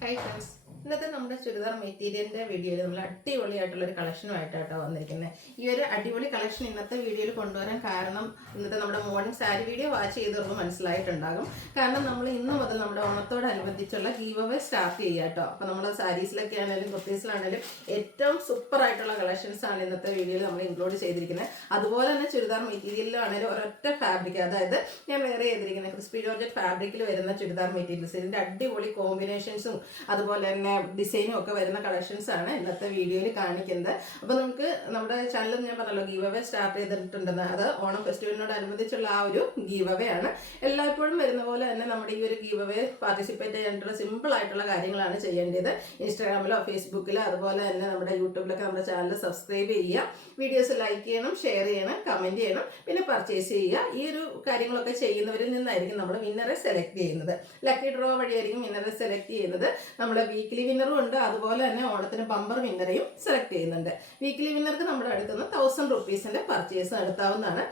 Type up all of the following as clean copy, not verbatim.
Hi friends, ഇന്നത്തെ നമ്മുടെ ചുരിദാർ മെറ്റീരിയലിൻ്റെ വീഡിയോയിൽ നമ്മൾ അടിപൊളിയായിട്ടുള്ളൊരു കളക്ഷനുമായിട്ടാണ് വന്നിരിക്കുന്നത്. ഈ ഒരു അടിപൊളി കളക്ഷൻ ഇന്നത്തെ വീഡിയോയിൽ കൊണ്ടുവരാൻ കാരണം ഇന്നത്തെ നമ്മുടെ മോർണിംഗ് സാരി വീഡിയോ വാച്ച് ചെയ്തവർക്ക് മനസ്സിലായിട്ടുണ്ടാകും. കാരണം നമ്മൾ ഇന്ന് മുതൽ നമ്മുടെ ഓണത്തോടനുബന്ധിച്ചുള്ള ഗീവ് അവേ സ്റ്റാർട്ട് ചെയ്യുക കേട്ടോ. അപ്പോൾ നമ്മൾ സാരീസിലൊക്കെ ആണെങ്കിലും കുർത്തീസിലാണെങ്കിലും ഏറ്റവും സൂപ്പറായിട്ടുള്ള കളക്ഷൻസാണ് ഇന്നത്തെ വീഡിയോയിൽ നമ്മൾ ഇൻക്ലൂഡ് ചെയ്തിരിക്കുന്നത്. അതുപോലെ തന്നെ ചുരിദാർ മെറ്റീരിയലിലാണെങ്കിലും ഒരൊറ്റ ഫാബ്രിക്, അതായത് ഞാൻ വേറെ ചെയ്തിരിക്കുന്നത് ക്രിസ്പി ജോർജറ്റ് ഫാബ്രിക്കിൽ വരുന്ന ചുരിദാർ മെറ്റീരിയൽസ്, ഇതിൻ്റെ അടിപൊളി കോമ്പിനേഷൻസും അതുപോലെ തന്നെ ഡിസൈനും ഒക്കെ വരുന്ന കളക്ഷൻസ് ആണ് ഇന്നത്തെ വീഡിയോയിൽ കാണിക്കുന്നത്. അപ്പോൾ നമുക്ക് നമ്മുടെ ചാനലിൽ ഞാൻ പറഞ്ഞല്ലോ ഗീവ് അവേ സ്റ്റാർട്ട് ചെയ്തിട്ടുണ്ടെന്ന്. അത് ഓണം ഫെസ്റ്റിവലിനോടനുബന്ധിച്ചുള്ള ആ ഒരു ഗീവ് അവേ ആണ്. എല്ലായ്പ്പോഴും വരുന്ന പോലെ തന്നെ നമ്മുടെ ഈ ഒരു ഗീവ് അവേ പാർട്ടിസിപ്പേറ്റ് ചെയ്യാനായിട്ടുള്ള സിമ്പിൾ ആയിട്ടുള്ള കാര്യങ്ങളാണ് ചെയ്യേണ്ടത്. ഇൻസ്റ്റാഗ്രാമിലോ ഫേസ്ബുക്കിലോ അതുപോലെ തന്നെ നമ്മുടെ യൂട്യൂബിലൊക്കെ നമ്മുടെ ചാനൽ സബ്സ്ക്രൈബ് ചെയ്യുക, വീഡിയോസ് ലൈക്ക് ചെയ്യണം, ഷെയർ ചെയ്യണം, കമൻറ്റ് ചെയ്യണം, പിന്നെ പർച്ചേസ് ചെയ്യുക. ഈ ഒരു കാര്യങ്ങളൊക്കെ ചെയ്യുന്നവരിൽ നിന്നായിരിക്കും നമ്മൾ വിന്നറെ സെലക്ട് ചെയ്യുന്നത്. ലക്കി ഡ്രോ വഴിയായിരിക്കും വിന്നറെ സെലക്ട് ചെയ്യുന്നത്. നമ്മൾ വീക്ക്ലി വിന്നറും ഉണ്ട്, അതുപോലെ തന്നെ ഓണത്തിന് ബമ്പർ വിന്നറെയും സെലക്ട് ചെയ്യുന്നുണ്ട്. വീക്ക്ലി വിന്നർക്ക് നമ്മുടെ അടുത്തുനിന്ന് 1000 റുപ്പീസിൻ്റെ പർച്ചേസ് നടത്താവുന്നതാണ്.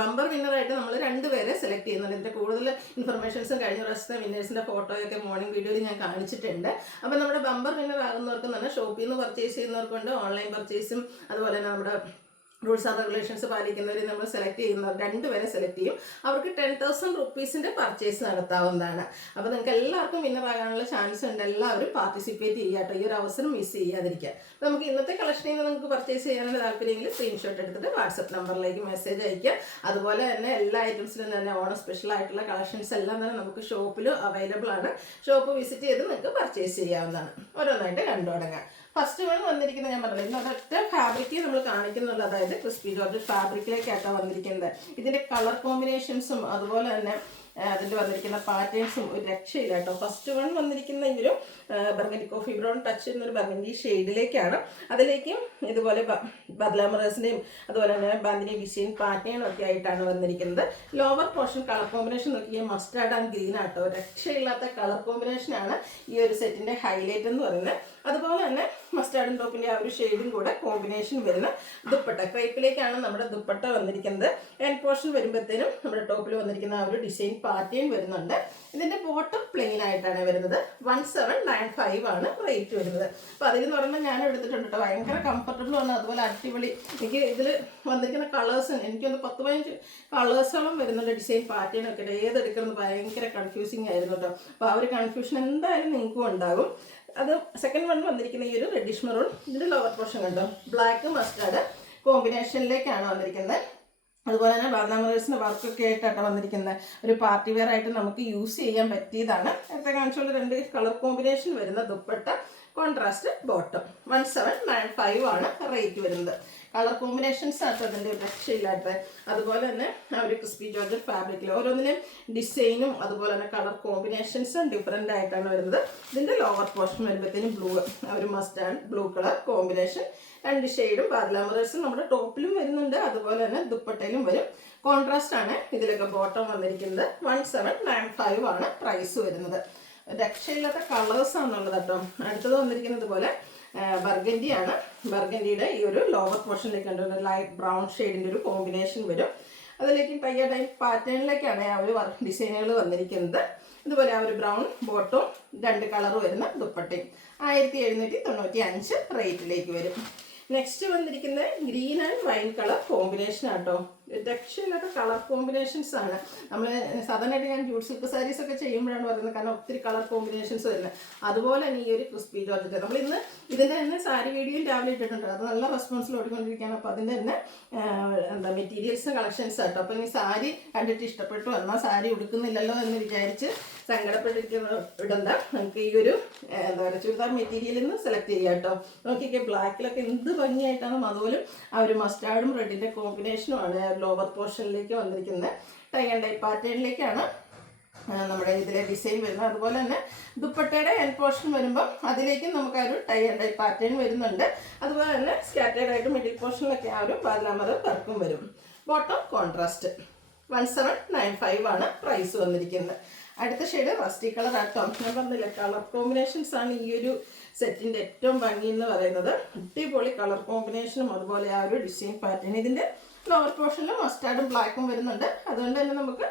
ബമ്പർ വിന്നറായിട്ട് നമ്മൾ 2 പേരെ സെലക്ട് ചെയ്യുന്നുണ്ട്. ഇതിൻ്റെ കൂടുതൽ ഇൻഫർമേഷൻസും കഴിഞ്ഞ പ്രാവശ്യത്തെ വിന്നേഴ്സിൻ്റെ ഫോട്ടോയൊക്കെ മോർണിംഗ് വീഡിയോയിൽ ഞാൻ കാണിച്ചിട്ടുണ്ട്. അപ്പോൾ നമ്മുടെ ബമ്പർ വിന്നർ ആകുന്നവർക്ക് തന്നെ ഷോപ്പിൽ നിന്ന് പർച്ചേസ് ചെയ്യുന്നവർക്കുണ്ട്, ഓൺലൈൻ പർച്ചേസും അതുപോലെ തന്നെ നമ്മുടെ റൂൾസ് ആൻഡ് റെഗുലേഷൻസ് പാലിക്കുന്നവരെ നമ്മൾ സെലക്ട് ചെയ്യുന്നവർ 2 പേരെ സെലക്ട് ചെയ്യും. അവർക്ക് 10,000 റുപ്പീസിൻ്റെ പർച്ചേസ് നടത്താവുന്നതാണ്. അപ്പോൾ നിങ്ങൾക്ക് എല്ലാവർക്കും വിന്നറാകാനുള്ള ചാൻസ് ഉണ്ട്. എല്ലാവരും പാർട്ടിസിപ്പേറ്റ് ചെയ്യാട്ടോ. ഈ ഒരു അവസരം മിസ് ചെയ്യാതിരിക്കുക. അപ്പോൾ നമുക്ക് ഇന്നത്തെ കളക്ഷനിൽ നിന്ന് നിങ്ങൾക്ക് പർച്ചേസ് ചെയ്യാനുള്ള താല്പര്യമെങ്കിൽ സ്ക്രീൻഷോട്ട് എടുത്തിട്ട് വാട്സപ്പ് നമ്പറിലേക്ക് മെസ്സേജ് അയക്കുക. അതുപോലെ തന്നെ എല്ലാ ഐറ്റംസിലും തന്നെ ഓണം സ്പെഷ്യൽ ആയിട്ടുള്ള കളക്ഷൻസ് എല്ലാം തന്നെ നമുക്ക് ഷോപ്പിൽ അവൈലബിൾ ആണ്. ഷോപ്പ് വിസിറ്റ് ചെയ്ത് നിങ്ങൾക്ക് പർച്ചേസ് ചെയ്യാവുന്നതാണ്. ഓരോന്നായിട്ട് കണ്ടു തുടങ്ങാം. ഫസ്റ്റ് വൺ വന്നിരിക്കുന്നത് ഞാൻ പറഞ്ഞില്ല, ഇന്ന് ഒരൊറ്റ ഫാബ്രിക്ക് നമ്മൾ കാണിക്കുന്നുള്ളൂ. അതായത് ക്രിസ്പി ജോർജറ്റ് ഫാബ്രിക്കിലേക്കായിട്ടാണ് വന്നിരിക്കുന്നത്. ഇതിൻ്റെ കളർ കോമ്പിനേഷൻസും അതുപോലെ തന്നെ അതിൻ്റെ വന്നിരിക്കുന്ന പാറ്റേൺസും ഒരു രക്ഷയില്ല കേട്ടോ. ഫസ്റ്റ് വൺ വന്നിരിക്കുന്ന ഈ ഒരു ബർഗൻഡി കോഫി ബ്രൗൺ ടച്ച് എന്നൊരു ബർഗൻഡി ഷെയ്ഡിലേക്കാണ്. അതിലേക്കും ഇതുപോലെ ബദ്ലാമറേഴ്സിൻ്റെയും അതുപോലെ തന്നെ ബാന്തിനി ഡിസൈൻ പാറ്റേണും ഒക്കെ ആയിട്ടാണ് വന്നിരിക്കുന്നത്. ലോവർ പോർഷൻ കളർ കോമ്പിനേഷൻ നോക്കിയാൽ മസ്റ്റാർഡ് ആൻഡ് ഗ്രീൻ ആട്ടോ. രക്ഷയില്ലാത്ത കളർ കോമ്പിനേഷനാണ് ഈ ഒരു സെറ്റിൻ്റെ ഹൈലൈറ്റ് എന്ന് പറയുന്നത്. അതുപോലെ തന്നെ മസ്റ്റാർഡ് ടോപ്പിൻ്റെ ആ ഒരു ഷെയ്ഡും കൂടെ കോമ്പിനേഷൻ വരുന്ന ദുപ്പട്ട, ക്രേപ്പിലേക്കാണ് നമ്മുടെ ദുപ്പട്ട വന്നിരിക്കുന്നത്. എൻഡ് പോർഷൻ വരുമ്പോഴത്തേനും നമ്മുടെ ടോപ്പിൽ വന്നിരിക്കുന്ന ആ ഒരു ഡിസൈൻ പാറ്റേൺ വരുന്നുണ്ട്. ഇതിൻ്റെ ബോട്ടം പ്ലെയിൻ ആയിട്ടാണ് വരുന്നത്. 1795 ആണ് റേറ്റ് വരുന്നത്. അപ്പോൾ അതിൽ പറഞ്ഞാൽ ഞാൻ എടുത്തിട്ടുണ്ട് കേട്ടോ. ഭയങ്കര കംഫർട്ടബിൾ ആണ്, അതുപോലെ അടിപൊളി. എനിക്ക് ഇതിൽ വന്നിരിക്കുന്ന കളേഴ്സ് എനിക്കൊന്ന് 10-15 കളേഴ്സോളം വരുന്നുണ്ട്. ഡിസൈൻ പാറ്റേൺ ഒക്കെ ഏതെടുക്കുന്നത് ഭയങ്കര കൺഫ്യൂസിങ് ആയിരുന്നു കേട്ടോ. അപ്പോൾ ആ ഒരു കൺഫ്യൂഷൻ എന്തായാലും നിങ്ങൾക്കും ഉണ്ടാകും. അത് സെക്കൻഡ് വൺ വന്നിരിക്കുന്ന ഈ ഒരു റെഡിഷ് മെറൂൺ, ഇതിൻ്റെ ലോവർ പോർഷൻ കണ്ടോ ബ്ലാക്ക് മസ്റ്റാർഡ് കോമ്പിനേഷനിലേക്കാണ് വന്നിരിക്കുന്നത്. അതുപോലെ തന്നെ ബർഗൻഡിൻ്റെ വർക്കൊക്കെ ആയിട്ടാണ് വന്നിരിക്കുന്നത്. ഒരു പാർട്ടി വെയർ ആയിട്ട് നമുക്ക് യൂസ് ചെയ്യാൻ പറ്റിയതാണ്. നേരത്തെ കാണിച്ചുള്ള 2 കളർ കോമ്പിനേഷൻ വരുന്ന ദുപ്പട്ട, കോൺട്രാസ്റ്റ് ബോട്ടം. 1795 ആണ് റേറ്റ് വരുന്നത്. കളർ കോമ്പിനേഷൻസ് ആട്ടോ അതിൻ്റെ രക്ഷയില്ലാത്ത. അതുപോലെ തന്നെ ഒരു ക്രിസ്പി ജോർജറ്റ് ഫാബ്രിക്കിൽ ഓരോന്നിനും ഡിസൈനും അതുപോലെ തന്നെ കളർ കോമ്പിനേഷൻസും ഡിഫറെൻ്റ് ആയിട്ടാണ് വരുന്നത്. ഇതിൻ്റെ ലോവർ പോർഷൻ വരുമ്പോഴത്തേനും ബ്ലൂ, ഒരു മസ്റ്റാർഡ് ബ്ലൂ കളർ കോമ്പിനേഷൻ, 2 ഷെയ്ഡും ബാദ്ലാമറേഴ്സും നമ്മുടെ ടോപ്പിലും വരുന്നുണ്ട്, അതുപോലെ തന്നെ ദുപ്പട്ടയിലും വരും. കോൺട്രാസ്റ്റ് ആണ് ഇതിലൊക്കെ ബോട്ടം വന്നിരിക്കുന്നത്. 1795 ആണ് പ്രൈസ് വരുന്നത്. രക്ഷയില്ലാത്ത കളേഴ്സാണുള്ളത് കേട്ടോ. അടുത്തത് വന്നിരിക്കുന്നത് പോലെ ബർഗൻഡിയാണ്. ബർഗൻഡിയുടെ ഈ ഒരു ലോവർ പോർഷനിലേക്ക് കണ്ടു ലൈറ്റ് ബ്രൗൺ ഷെയ്ഡിൻ്റെ ഒരു കോമ്പിനേഷൻ വരും. അതിലേക്ക് ടൈ ടൈപ്പ് പാറ്റേണിലേക്കാണ് ആ ഒരു ഡിസൈനുകൾ വന്നിരിക്കുന്നത്. ഇതുപോലെ ആ ഒരു ബ്രൗൺ ബോട്ടും 2 കളർ വരുന്ന ദുപ്പട്ടയും 1795 റേറ്റിലേക്ക് വരും. നെക്സ്റ്റ് വന്നിരിക്കുന്നത് green and wine colour combination ആട്ടോ. രക്ഷയില്ലാത്ത കളർ കോമ്പിനേഷൻസ് ആണ്. നമ്മൾ സാധാരണയായിട്ട് ഞാൻ ജൂട്ട് സിൽക്ക് സാരീസ് ഒക്കെ ചെയ്യുമ്പോഴാണ് പറയുന്നത്, കാരണം ഒത്തിരി കളർ കോമ്പിനേഷൻസ് വരുന്നത്. അതുപോലെ തന്നെ ഈ ഒരു ക്രിസ്പി ജോർജറ്റ് നമ്മൾ ഇന്ന് ഇതിൻ്റെ തന്നെ സാരി വീഡിയോയും രാവിലെ ഇട്ടിട്ടുണ്ട്. അത് നല്ല റെസ്പോൺസിൽ ഓടിക്കൊണ്ടിരിക്കുകയാണ്. അപ്പോൾ അതിൻ്റെ തന്നെ മെറ്റീരിയൽസും കളക്ഷൻസ് ആട്ടോ. അപ്പോൾ ഈ സാരി കണ്ടിട്ട് ഇഷ്ടപ്പെട്ടു എന്നാൽ സാരി ഉടുക്കുന്നില്ലല്ലോ എന്ന് വിചാരിച്ച് സങ്കടപ്പെട്ടിരിക്കുന്ന നമുക്ക് ഈ ഒരു ചുരിദാർ മെറ്റീരിയലിൽ നിന്ന് സെലക്ട് ചെയ്യാം കേട്ടോ. നോക്കിയൊക്കെ ബ്ലാക്കിലൊക്കെ എന്ത് ഭംഗിയായിട്ടാണ്. അതുപോലും ആ ഒരു മസ്റ്റാർഡും റെഡിൻ്റെ കോമ്പിനേഷനുമാണ് ലോവർ പോർഷനിലേക്ക് വന്നിരിക്കുന്നത്. ടൈ ആൻഡ് ഡൈ പാറ്റേണിലേക്കാണ് നമ്മുടെ ഇതിലെ ഡിസൈൻ വരുന്നത്. അതുപോലെ തന്നെ ദുപ്പട്ടയുടെ എൻഡ് പോർഷൻ വരുമ്പോൾ അതിലേക്കും നമുക്ക് ആ ഒരു ടൈ ആൻഡ് ഡൈ പാറ്റേൺ വരുന്നുണ്ട്. അതുപോലെ തന്നെ സ്കാറ്റേഡ് ആയിട്ട് മിഡിൽ പോർഷനിലൊക്കെ ആ ഒരു ബാദ്ലാമറ വർക്കും വരും. Bottom contrast. 1795 ആണ് പ്രൈസ് വന്നിരിക്കുന്നത്. അടുത്ത ഷെയ്ഡ് റസ്റ്റി കളർ ആട്ടോ. ഞാൻ പറഞ്ഞില്ല കളർ കോമ്പിനേഷൻസ് ആണ് ഈ ഒരു സെറ്റിൻ്റെ ഏറ്റവും ഭംഗി എന്ന് പറയുന്നത്. അടിപൊളി കളർ കോമ്പിനേഷനും അതുപോലെ ആ ഒരു ഡിസൈൻ പാറ്റേൺ. ഇതിൻ്റെ ലോവർ പോർഷനിൽ മസ്റ്റാർഡും ബ്ലാക്കും വരുന്നുണ്ട്. അതുകൊണ്ട് തന്നെ നമുക്ക്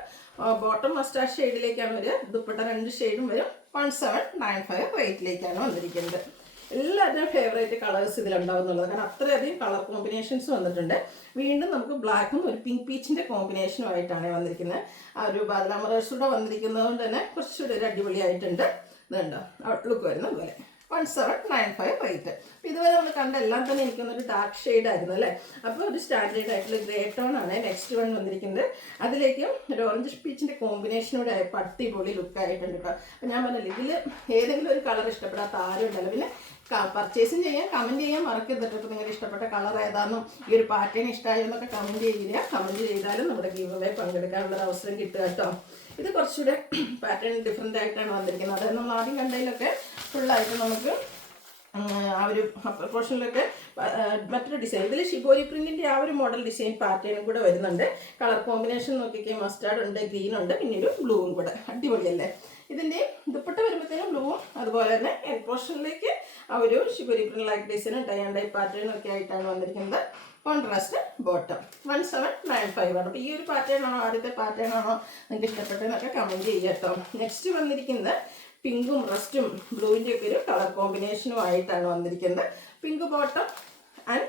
ബോട്ടം മസ്റ്റാർഡ് ഷെയ്ഡിലേക്കാണ് വരിക. ദുപ്പട്ട 2 ഷെയ്ഡും വരും. 1795 റേറ്റിലേക്കാണ് വന്നിരിക്കുന്നത്. എല്ലാവരുടെയും ഫേവറേറ്റ് കളേഴ്സ് ഇതിലുണ്ടാവും എന്നുള്ളത്, കാരണം അത്രയധികം കളർ കോമ്പിനേഷൻസ് വന്നിട്ടുണ്ട്. വീണ്ടും നമുക്ക് ബ്ലാക്കും ഒരു പിങ്ക് പീച്ചിൻ്റെ കോമ്പിനേഷനുമായിട്ടാണ് വന്നിരിക്കുന്നത്. ആ ഒരു ബാദലാമറേഴ്സൂടെ വന്നിരിക്കുന്നത് കൊണ്ട് തന്നെ കുറച്ചുകൂടി ഒരു അടിപൊളിയായിട്ടുണ്ട്. ഇതുണ്ടോ ഔട്ട്ലുക്ക് വരുന്ന പോലെ 1795 റേറ്റ്. ഇതുവരെ നമ്മൾ കണ്ട എല്ലാം തന്നെ എനിക്കൊന്നൊരു ഡാർക്ക് ഷെയ്ഡ് ആയിരുന്നു അല്ലേ. അപ്പോൾ ഒരു സ്റ്റാൻഡേർഡ് ആയിട്ടുള്ള ഗ്രേ ടോൺ ആണ് നെക്സ്റ്റ് വൺ വന്നിരിക്കുന്നത്. അതിലേക്ക് ഒരു ഓറഞ്ച് പീച്ചിൻ്റെ കോമ്പിനേഷനോടെ ആയപ്പോൾ അടിപൊളി ലുക്കായിട്ടുണ്ട് കേട്ടോ. അപ്പോൾ ഞാൻ പറഞ്ഞില്ല, ഇതിൽ ഏതെങ്കിലും ഒരു കളർ ഇഷ്ടപ്പെടാത്ത ആരും ഉണ്ടല്ലോ. പിന്നെ പർച്ചേസും ചെയ്യാൻ കമൻറ്റ് ചെയ്യാൻ മറക്കരുത്. ഇപ്പോൾ നിങ്ങളുടെ ഇഷ്ടപ്പെട്ട കളർ ഏതാണെന്നും ഈ ഒരു പാറ്റേൺ ഇഷ്ടമായോ എന്നൊക്കെ കമൻറ്റ് ചെയ്യുക. കമൻറ്റ് ചെയ്താലും നമ്മുടെ ഗീവ് അവേ പങ്കെടുക്കാനുള്ള അവസരം കിട്ടുക കേട്ടോ. ഇത് കുറച്ചുകൂടെ പാറ്റേൺ ഡിഫറെൻ്റ് ആയിട്ടാണ് വന്നിരിക്കുന്നത്. അതായത് നമ്മൾ ആദ്യം കണ്ടതിലൊക്കെ ഫുള്ളായിട്ട് നമുക്ക് ആ ഒരു അപ്പർ പോർഷനിലൊക്കെ മറ്റൊരു ഡിസൈൻ, ഇതിൽ ഷിബോരി പ്രിൻറ്റിൻ്റെ ആ ഒരു മോഡൽ ഡിസൈൻ പാറ്റേണും കൂടെ വരുന്നുണ്ട്. കളർ കോമ്പിനേഷൻ നോക്കിക്കേ, മസ്റ്റാർഡ് ഉണ്ട്, ഗ്രീൻ ഉണ്ട്, പിന്നെ ഒരു ബ്ലൂവും കൂടെ. അടിപൊളിയല്ലേ. ഇതിൻ്റെ ദുപ്പട്ട വരുമ്പോഴത്തേനും ബ്ലൂവും അതുപോലെ തന്നെ എൻ പോർഷനിലേക്ക് ആ ഒരു ഷിബോരി പ്രിന്റ് ലൈക്ക് ഡിസൈനും ടൈ ആൻഡ് ഡൈ പാറ്റേണും ഒക്കെ ആയിട്ടാണ് വന്നിരിക്കുന്നത്. കോൺട്രാസ്റ്റ് ബോട്ടം 1795 ആണ്. അപ്പോൾ ഈ ഒരു പാറ്റേൺ ആണോ ആദ്യത്തെ പാറ്റേൺ ആണോ നിങ്ങൾക്ക് ഇഷ്ടപ്പെട്ടതെന്നൊക്കെ കമൻറ്റ് ചെയ്യുക കേട്ടോ. നെക്സ്റ്റ് വന്നിരിക്കുന്നത് പിങ്കും റസ്റ്റും ബ്ലൂവിൻ്റെ ഒക്കെ ഒരു കളർ കോമ്പിനേഷനും ആയിട്ടാണ് വന്നിരിക്കുന്നത്. പിങ്ക് ബോട്ടം ആൻഡ്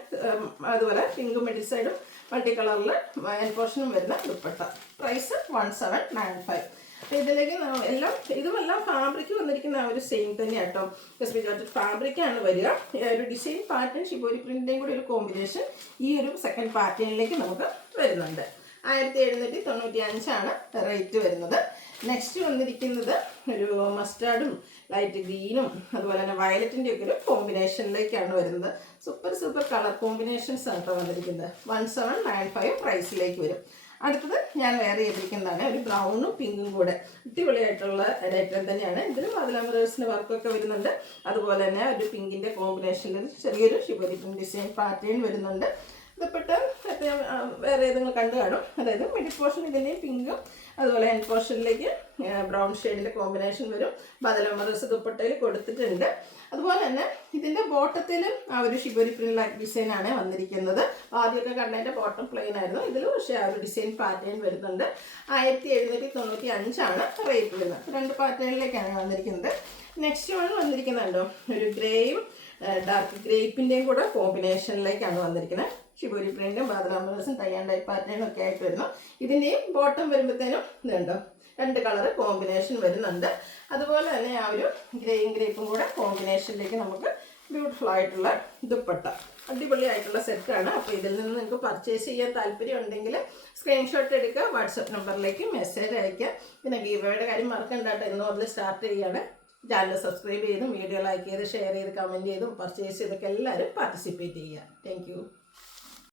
അതുപോലെ പിങ്ക് മിഡിൽ സൈഡും മൾട്ടി കളറിൽ എൻ പോർഷനും വരുന്ന ദുപ്പട്ട. പ്രൈസ് 1795. അപ്പോൾ ഇതിലേക്ക് ഇതുമെല്ലാം ഫാബ്രിക് വന്നിരിക്കുന്ന ആ ഒരു സെയിം തന്നെ കേട്ടോ. കശ്മീർ ജോർജറ്റ് ഫാബ്രിക്കാണ് വരിക. ഒരു ഡിസൈൻ പാറ്റേൺ ഷിബോരി പ്രിൻറ്റിൻ്റെയും കൂടി ഒരു കോമ്പിനേഷൻ ഈ ഒരു സെക്കൻഡ് പാറ്റേണിലേക്ക് നമുക്ക് വരുന്നുണ്ട്. 1795 റേറ്റ് വരുന്നത്. നെക്സ്റ്റ് വന്നിരിക്കുന്നത് ഒരു മസ്റ്റാർഡും ലൈറ്റ് ഗ്രീനും അതുപോലെ തന്നെ വയലറ്റിൻ്റെ ഒക്കെ ഒരു കോമ്പിനേഷനിലേക്കാണ് വരുന്നത്. സൂപ്പർ കളർ കോമ്പിനേഷൻസ് ആണ് കേട്ടോ വന്നിരിക്കുന്നത്. 1795 പ്രൈസിലേക്ക് വരും. അടുത്തത് ഞാൻ വേറെ ചെയ്തിരിക്കുന്നതാണ് ഒരു ബ്രൗണും പിങ്കും കൂടെ അടിപൊളിയായിട്ടുള്ള ഐറ്റം തന്നെയാണ്. ഇതിലും അതിലമറേഴ്സിൻ്റെ വർക്കൊക്കെ വരുന്നുണ്ട്. അതുപോലെ തന്നെ ഒരു പിങ്കിൻ്റെ കോമ്പിനേഷനിൽ ചെറിയൊരു ഷിബോരി പ്രിന്റ് ഡിസൈൻ പാറ്റേൺ വരുന്നുണ്ട്. ദുപ്പട്ട വേറെ ഏതെങ്കിലും കണ്ടു കാണും. അതായത് മിഡിൽ പോർഷൻ ഇതിൻ്റെയും പിങ്കും അതുപോലെ എൻ പോർഷനിലേക്ക് ബ്രൗൺ ഷെയ്ഡിൻ്റെ കോമ്പിനേഷൻ വരും. ബദലമറസ് ദുപ്പട്ടയിൽ കൊടുത്തിട്ടുണ്ട്. അതുപോലെ തന്നെ ഇതിൻ്റെ ബോട്ടത്തിലും ആ ഒരു ഷിബോരി പ്രിന്റ് ലൈക്ക് ഡിസൈനാണ് വന്നിരിക്കുന്നത്. ആദ്യമൊക്കെ കണ്ടതിൻ്റെ ബോട്ടം പ്ലെയിൻ ആയിരുന്നു. ഇതിൽ പക്ഷേ ആ ഒരു ഡിസൈൻ പാറ്റേൺ വരുന്നുണ്ട്. 1795 റേറ്റ് വരുന്നത്. രണ്ട് പാറ്റേണിലേക്കാണ് വന്നിരിക്കുന്നത്. നെക്സ്റ്റ് വൺ വന്നിരിക്കുന്നുണ്ടോ ഒരു ഗ്രേയും ഡാർക്ക് ഗ്രേപ്പിൻ്റെയും കൂടെ കോമ്പിനേഷനിലേക്കാണ് വന്നിരിക്കുന്നത്. ഷിബോരി പ്രിന്റും ബാദലാമറസും ടൈ ആൻഡ് ഡൈ പാറ്റേണും ഒക്കെ ആയിട്ട് വരുന്നു. ഇതിൻ്റെയും ബോട്ടം വരുമ്പോഴത്തേനും ഇതുണ്ടോ രണ്ട് കളർ കോമ്പിനേഷൻ വരുന്നുണ്ട്. അതുപോലെ തന്നെ ആ ഒരു ഗ്രേയും ഗ്രേപ്പും കൂടെ കോമ്പിനേഷനിലേക്ക് നമുക്ക് ബ്യൂട്ടിഫുൾ ആയിട്ടുള്ള ദുപ്പട്ട അടിപൊളിയായിട്ടുള്ള സെറ്റാണ്. അപ്പോൾ ഇതിൽ നിന്ന് നിങ്ങൾക്ക് പർച്ചേസ് ചെയ്യാൻ താല്പര്യം ഉണ്ടെങ്കിൽ സ്ക്രീൻഷോട്ട് എടുക്കുക, വാട്സപ്പ് നമ്പറിലേക്ക് മെസ്സേജ് അയയ്ക്കുക. പിന്നെ ഗീവയുടെ കാര്യം മറക്കണ്ട കേട്ടോ. ഇന്ന് മുതൽ സ്റ്റാർട്ട് ചെയ്യാണ്. ചാനൽ സബ്സ്ക്രൈബ് ചെയ്തും വീഡിയോ ലൈക്ക് ചെയ്ത് ഷെയർ ചെയ്ത് കമൻറ്റ് ചെയ്തും പർച്ചേസ് ചെയ്തൊക്കെ എല്ലാവരും പാർട്ടിസിപ്പേറ്റ് ചെയ്യുക. താങ്ക്